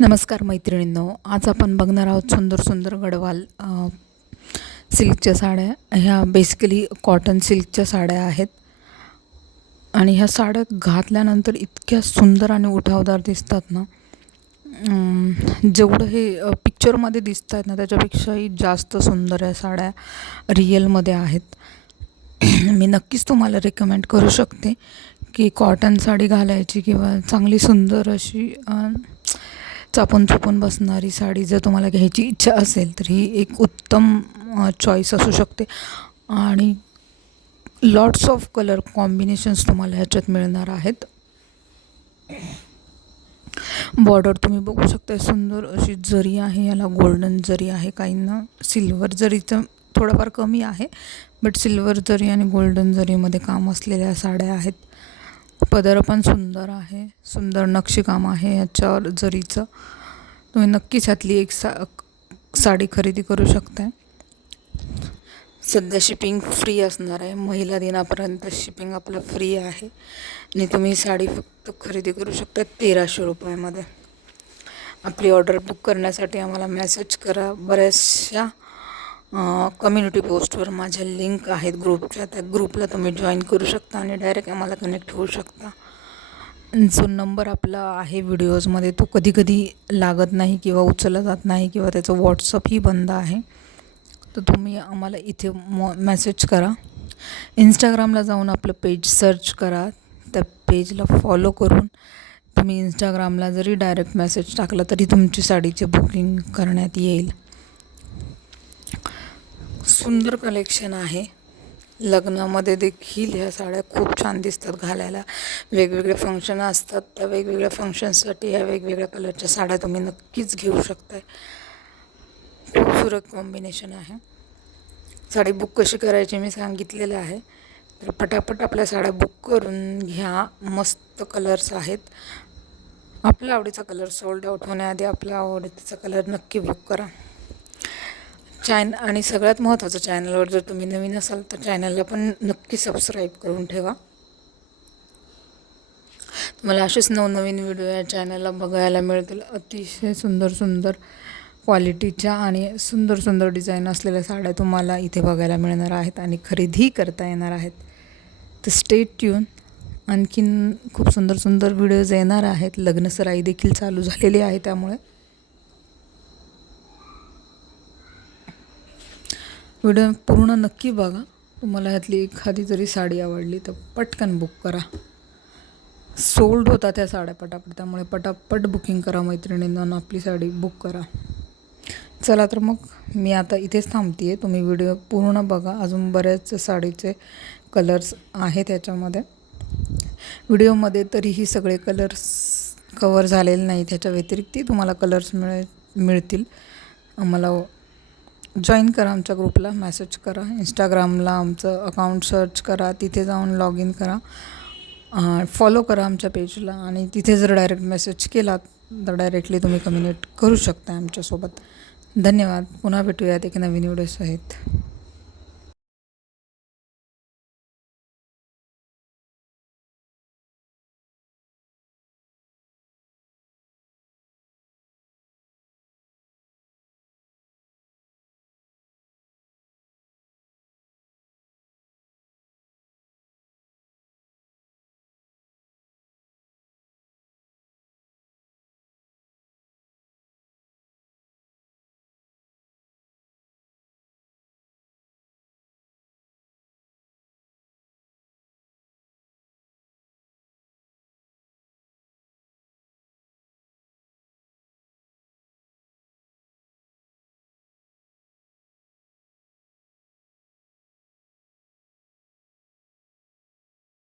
नमस्कार मैत्रिणींनो, आज आपण बघणार आहोत सुंदर सुंदर गडवाल सिल्कच्या साड्या. ह्या बेसिकली कॉटन सिल्कच्या साड्या आहेत आणि ह्या साड्या घातल्यानंतर इतक्या सुंदर आणि उठावदार दिसतात ना. जेवढं हे पिक्चरमध्ये दिसत आहेत ना त्याच्यापेक्षाही जास्त सुंदर या साड्या रिअलमध्ये आहेत. मी नक्कीच तुम्हाला रेकमेंड करू शकते की कॉटन साडी घालायची किंवा चांगली सुंदर अशी चापून चुपून बसणारी साडी जर तुम्हाला घ्यायची इच्छा असेल तर ही एक उत्तम चॉईस असू शकते. आणि लॉट्स ऑफ कलर कॉम्बिनेशन्स तुम्हाला ह्याच्यात मिळणार आहेत. बॉर्डर तुम्ही बघू शकता, सुंदर अशी जरी आहे, याला गोल्डन जरी आहे, काहींना सिल्वर जरीचं थोडंफार कमी आहे, बट सिल्वर जरी आणि गोल्डन जरीमध्ये काम असलेल्या साड्या आहेत. पदर पण सुंदर आहे, सुंदर नक्षीकाम आहे ह्याच्यावर जरीचं. तुम्ही नक्कीच ह्यातली एक साडी खरेदी करू शकता. सध्या शिपिंग फ्री असणार आहे, महिला दिनापर्यंत शिपिंग आपलं फ्री आहे आणि तुम्ही साडी फक्त खरेदी करू शकता 1300 रुपयामध्ये. आपली ऑर्डर बुक करण्यासाठी आम्हाला मेसेज करा. बऱ्याचशा कम्युनिटी पोस्टवर माझ्या लिंक आहेत ग्रुपच्या, त्या ग्रुपला तुम्ही जॉईन करू शकता आणि डायरेक्ट आम्हाला कनेक्ट होऊ शकता. जो नंबर आपला आहे व्हिडिओजमध्ये तो कधी कधी लागत नाही किंवा उचलला जात नाही किंवा त्याचं व्हॉट्सअपही बंद आहे, तर तुम्ही आम्हाला इथे मेसेज करा. इंस्टाग्रामला जाऊन आपलं पेज सर्च करा, त्या पेजला फॉलो करून तुम्ही इंस्टाग्रामला जरी डायरेक्ट मेसेज टाकला तरी तुमची साडीचे बुकिंग करण्यात येईल. सुंदर कलेक्शन आहे. लग्नामध्ये देखील ह्या साड्या खूप छान दिसतात घालायला. वेगवेगळे फंक्शन असतात, त्या वेगवेगळ्या फंक्शनसाठी ह्या वेगवेगळ्या कलरच्या साड्या तुम्ही नक्कीच घेऊ शकताय. खूबसूरत कॉम्बिनेशन आहे. साडी बुक कशी करायची मी सांगितलेलं आहे, तर पटापट आपल्या साड्या बुक करून घ्या. मस्त कलर्स आहेत. आपल्या आवडीचा कलर सोल्ड आउट होण्याआधी आपल्या आवडीचा कलर नक्की बुक करा. आणि सगळ्यात महत्त्वाचं, चॅनलवर जर तुम्ही नवीन असाल तर चॅनलला पण नक्की सबस्क्राईब करून ठेवा. तुम्हाला असेच नवनवीन व्हिडिओ या चॅनलला बघायला मिळतील. अतिशय सुंदर सुंदर क्वालिटीच्या आणि सुंदर सुंदर डिझाईन असलेल्या साड्या तुम्हाला इथे बघायला मिळणार आहेत आणि खरेदी करता येणार आहेत. तर स्टे ट्यून. आणखीन खूप सुंदर सुंदर व्हिडिओज येणार आहेत. लग्नसराई देखील चालू झालेली आहे, त्यामुळे व्हिडिओ पूर्ण नक्की बघा. तुम्हाला ह्यातली एखादी जरी साडी आवडली तर पटकन बुक करा. सोल्ड होता त्या साड्या पटापट, त्यामुळे पटापट बुकिंग करा मैत्रिणींना, आपली साडी बुक करा. चला तर मग मी आता इथेच थांबते आहे. तुम्ही व्हिडिओ पूर्ण बघा, अजून बऱ्याच साडीचे कलर्स आहेत याच्यामध्ये. व्हिडिओमध्ये तरीही सगळे कलर्स कवर झालेले नाहीत, ह्याच्या व्यतिरिक्तही तुम्हाला कलर्स मिळतील. आम्हाला जॉईन करा, आमच्या ग्रुपला मेसेज करा. इंस्टाग्रामला आमचं अकाउंट सर्च करा, तिथे जाऊन लॉग इन करा, फॉलो करा आमच्या पेजला आणि तिथे जर डायरेक्ट मेसेज केलात तर डायरेक्टली तुम्ही कम्युनिकेट करू शकता आमच्यासोबत. धन्यवाद. पुन्हा भेटूयात एक नवीन व्हिडिओ सहित.